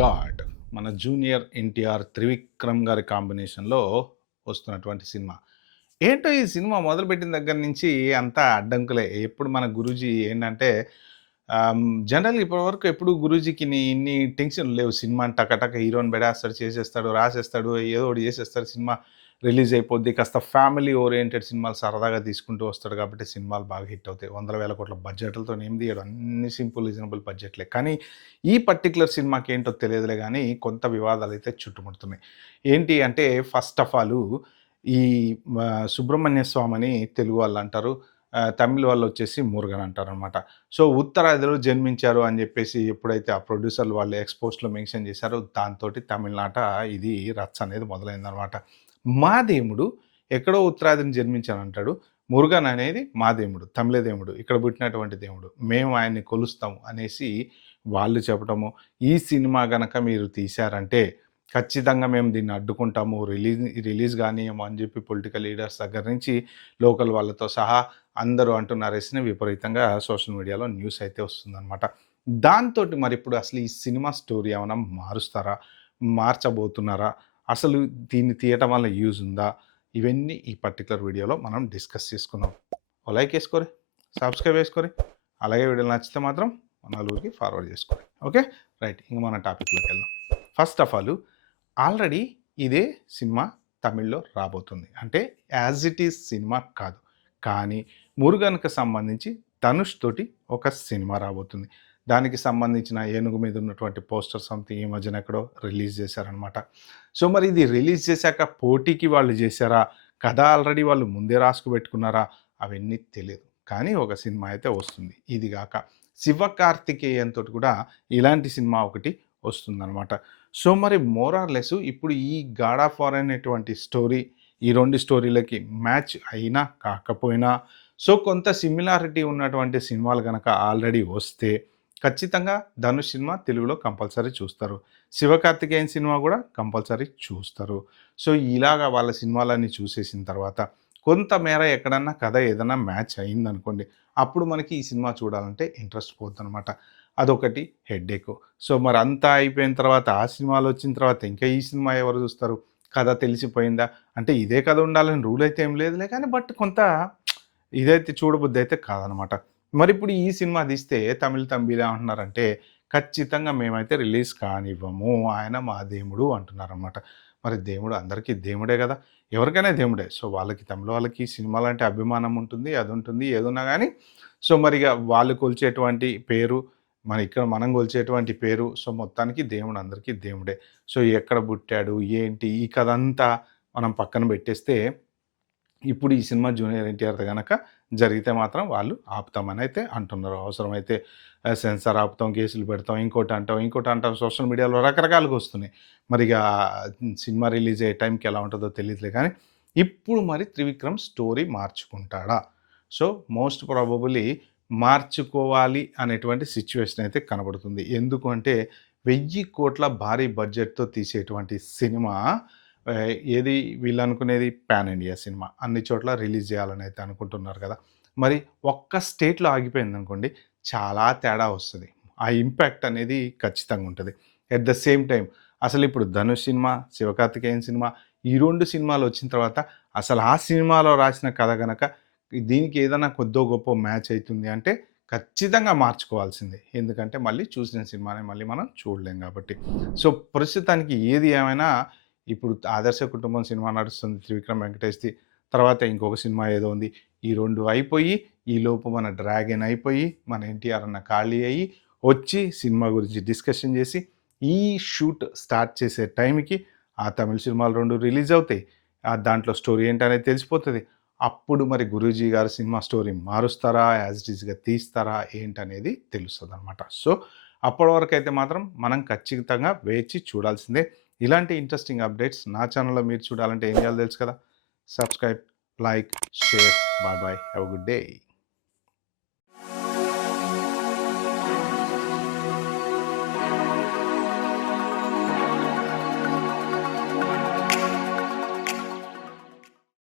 God మన junior NTR Trivikram గారి కాంబినేషన్లో వస్తున్నటువంటి సినిమా. ఏంటో ఈ సినిమా మొదలుపెట్టిన దగ్గర నుంచి అంతా అడ్డంకులే. ఎప్పుడు మన గురూజీ ఏంటంటే జనరల్‌గా ఇప్పటివరకు ఎప్పుడు గురూజీకి ఇన్ని టెన్షన్‌లు లేవు. సినిమాని టక హీరోని బెడేస్తాడు, చేసేస్తాడు, రాసేస్తాడు, ఏదో ఒకటి చేసేస్తాడు. సినిమా రిలీజ్ అయిపోద్ది. కాస్త ఫ్యామిలీ ఓరియెంటెడ్ సినిమాలు సరదాగా తీసుకుంటూ వస్తాడు కాబట్టి సినిమాలు బాగా హిట్ అవుతాయి. వందల వేల కోట్ల బడ్జెట్‌లతోని ఏం తీయడు. అన్ని సింపుల్ రీజనబుల్ బడ్జెట్‌లే. కానీ ఈ పర్టిక్యులర్ సినిమాకి ఏంటో తెలియదులే గానీ కొంత వివాదాలైతే చుట్టుముడుతున్నాయి. ఏంటి అంటే ఫస్ట్ ఆఫ్ ఆలు ఈ సుబ్రహ్మణ్య స్వామని తెలుగు వాళ్ళంటారు. తమిళ్ వాళ్ళొచ్చేసి మురుగన్ అంటారనమాట. సో, ఉత్తరాదిలో జన్మించారు అని జెప్పేసి ఎప్పుడైతే ఆ ప్రొడ్యూసర్లు వాళ్ళు ఎక్స్‌పోస్ట్‌లో మెన్షన్ చేశారో దాంతోటి తమిళనాట ఇది రచ్చ అనేది మొదలైందనమాట. మా దేవుడు ఎక్కడో ఉత్తరాదిని జన్మించానంటాడు. మురుగన్ అనేది మా దేవుడు, తమిళ దేవుడు, ఇక్కడ పుట్టినటువంటి దేవుడు. మేము ఆయన్ని కొలుస్తాము అనేసి వాళ్ళు చెప్పటము. ఈ సినిమా గనక మీరు తీశారంటే ఖచ్చితంగా మేము దీన్ని అడ్డుకుంటాము. రిలీజ్ గానియ్యము అని జెప్పి పొలిటికల్ లీడర్స్ దగ్గర నుంచి లోకల్ వాళ్ళతో సహా అందరూ అంటున్నారేసి విపరీతంగా సోషల్ మీడియాలో న్యూస్ అయితే వస్తుందనమాట. దాంతోటి మరిప్పుడు అసలు ఈ సినిమా స్టోరీ ఏమన్నా మారుస్తారా? మార్చబోతున్నారా? అసలు దీన్ని తీయటం వల్ల యూజ్ ఉందా? ఇవన్నీ ఈ పర్టిక్యులర్ వీడియోలో మనం డిస్కస్ చేసుకుందాం. ఓ లైక్ ఏసుకోరి, సబ్స్క్రైబ్ చేసుకోరి. అలాగే వీడియోలు నచ్చితే మాత్రం నలుగురికి ఫార్వర్డ్ చేసుకోండి. ఓకే? రైట్. ఇంక మన టాపిక్‌లోకెళ్దాం. ఫస్ట్ ఆఫ్ ఆల్ ఆల్రెడీ ఇదే సినిమా తమిళ్‌లో రాబోతుంది. అంటే యాజ్ ఇట్ ఈజ్ సినిమా కాదు. కానీ మురుగన్‌కి సంబంధించి ధనుష్ తోటి ఒక సినిమా రాబోతుంది. దానికి సంబంధించిన ఏనుగు మీద ఉన్నటువంటి పోస్టర్ సంథింగ్ ఈ మధ్యన ఎక్కడో రిలీజ్ చేశారనమాట. సో, మరి ఇది రిలీజ్ చేశాక పోటీకి వాళ్ళు చేశారా? కథ ఆల్రెడీ వాళ్ళు ముందే రాసుకు పెట్టుకున్నారా? అవన్నీ తెలీదు. కానీ ఒక సినిమా అయితే వస్తుంది. ఇది గాక శివకార్తికేయన్ తోటి కూడా ఇలాంటి సినిమా ఒకటి వస్తుందనమాట. సో, మరి మోర్ ఆర్ లెస్ ఇప్పుడు ఈ 'గాడ్ ఆఫ్ వార్' అనేటువంటి స్టోరీ ఈ 2 స్టోరీలకి మ్యాచ్ అయినా కాకపోయినా సో, కొంత సిమిలారిటీ ఉన్నటువంటి సినిమాలు గనక ఆల్రెడీ వస్తే ఖచ్చితంగా 'ధనుష్' సినిమా తెలుగులో కంపల్సరీ చూస్తారు. 'శివకార్తికేయన్' సినిమా కూడా కంపల్సరీ చూస్తారు. సో, ఇలాగ వాళ్ళ సినిమాలన్నీ చూసేసిన తర్వాత కొంత మేర ఎక్కడన్నా కథ ఏదన్నా మ్యాచ్ అయిందనుకోండి, అప్పుడు మనకి ఈ సినిమా చూడాలంటే ఇంట్రెస్ట్ పోద్దనమాట. అదొకటి హెడ్‌ఏక్. సో, మరి అంతా అయిపోయిన తర్వాత ఆ సినిమాలొచ్చిన తర్వాత ఇంకా ఈ సినిమా ఎవరు చూస్తారు? కథ తెలిసిపోయిందా? అంటే ఇదే కథ ఉండాలని రూల్ అయితే ఏం లేదులే కానీ బట్ కొంత ఇదైతే చూడబుద్దయితే కాదనమాట. మరిప్పుడు ఈ సినిమా తీస్తే తమిళ్ తంబిలు ఏమంటున్నారంటే, ఖచ్చితంగా మేమైతే రిలీజ్ కానివ్వము. ఆయన మా దేవుడు అంటున్నారనమాట. మరి దేవుడు అందరికీ దేవుడే గదా! ఎవరికైనా దేవుడే. సో, వాళ్ళకి తమిళ్ వాళ్ళకి సినిమాలంటే అభిమానం ఉంటుంది. అదుంటుంది. ఏదున్నా గానీ సో, మరిగ వాళ్ళు కొలిచేటువంటి పేరు, ఇక్కడ మనం కొలిచేటువంటి పేరు. సో, మొత్తానికి దేవుడు అందరికీ దేవుడే. సో, ఎక్కడ పుట్టాడు? ఏంటి? ఈ కథంతా మనం పక్కన పెట్టేస్తే ఇప్పుడు ఈ సినిమా జూనియర్ ఎన్టీఆర్‌ది గనక జరిగితే మాత్రం వాళ్ళు ఆపుతామనైతే అంటున్నారు. అవసరమైతే సెన్సార్ ఆపుతాం, కేసులు పెడతాం, ఇంకోటి అంటాం సోషల్ మీడియాలో రకరకాలుగా వస్తున్నాయి. మరిగా సినిమా రిలీజ్ అయ్యే టైంకి ఎలా ఉంటదో తెలీదులే కానీ, ఇప్పుడు మరి త్రివిక్రమ్ స్టోరీ మార్చుకుంటాడా? సో, మోస్ట్ ప్రాబబుల్లీ మార్చుకోవాలి అనేటువంటి సిట్యుయేషన్ అయితే కనబడుతుంది. ఎందుకు అంటే 1000,00,00,000 భారీ బడ్జెట్‌తో తీసేటువంటి సినిమా ఏది వీళ్ళనుకునేది పాన్ ఇండియా సినిమా. అన్ని చోట్ల రిలీజ్ చేయాలని అయితే అనుకుంటున్నారు కదా! మరి ఒక్క స్టేట్‌లో ఆగిపోయిందనుకోండి చాలా తేడా వస్తది. ఆ ఇంపాక్ట్ అనేది ఖచ్చితంగా ఉంటది. ఎట్ ద సేమ్ టైమ్ అసలిప్పుడు 'ధనుష్' సినిమా, 'శివకార్తికేయన్' సినిమా ఈ 2 సినిమాలొచ్చిన తర్వాత అసలు ఆ సినిమాలో రాసిన కథ గనక దీనికి ఏదైనా కొద్దో గొప్పో మ్యాచ్ అయితుంది అంటే ఖచ్చితంగా మార్చుకోవాల్సిందే. ఎందుకంటే మళ్ళీ చూసిన సినిమాని మళ్ళీ మనం చూడలేం కాబట్టి. సో, ప్రస్తుతానికి ఏది ఏమైనా ఇప్పుడు 'ఆదర్శ కుటుంబం' సినిమా నడుస్తుంది త్రివిక్రమ్ వెంకటేష్‌ది. తర్వాత ఇంకొక సినిమా ఏదో ఉంది. ఈ 2 అయిపోయి, ఈలోపు మన 'డ్రాగన్' అయిపోయి, మన 'ఎన్టీఆర్' అన్న ఖాళీ అయ్యి, వచ్చి సినిమా గురించి డిస్కషన్ చేసి, ఈ షూట్ స్టార్ట్ చేసే టైంకి ఆ తమిళ్ సినిమాలు 2 రిలీజ్ అవుతాయి. దాంట్లో స్టోరీ ఏంటనేది తెలిసిపోతది. అప్పుడు మరి 'గురూజీ' గారి సినిమా స్టోరీ మారుస్తారా? యాజ్ ఇట్ ఈస్‌గా తీస్తారా? ఏంటనేది తెలుస్తదనమాట. సో, అప్పటి వరకైతే మాత్రం మనం ఖచ్చితంగా వేచి చూడాల్సిందే. ఇలాంటి ఇంట్రెస్టింగ్ అప్డేట్స్ నా ఛానల్‌లో మీరు చూడాలంటే ఏం చేయాలో తెలుసు కదా! Subscribe, like, share. Bye bye. Have a good day.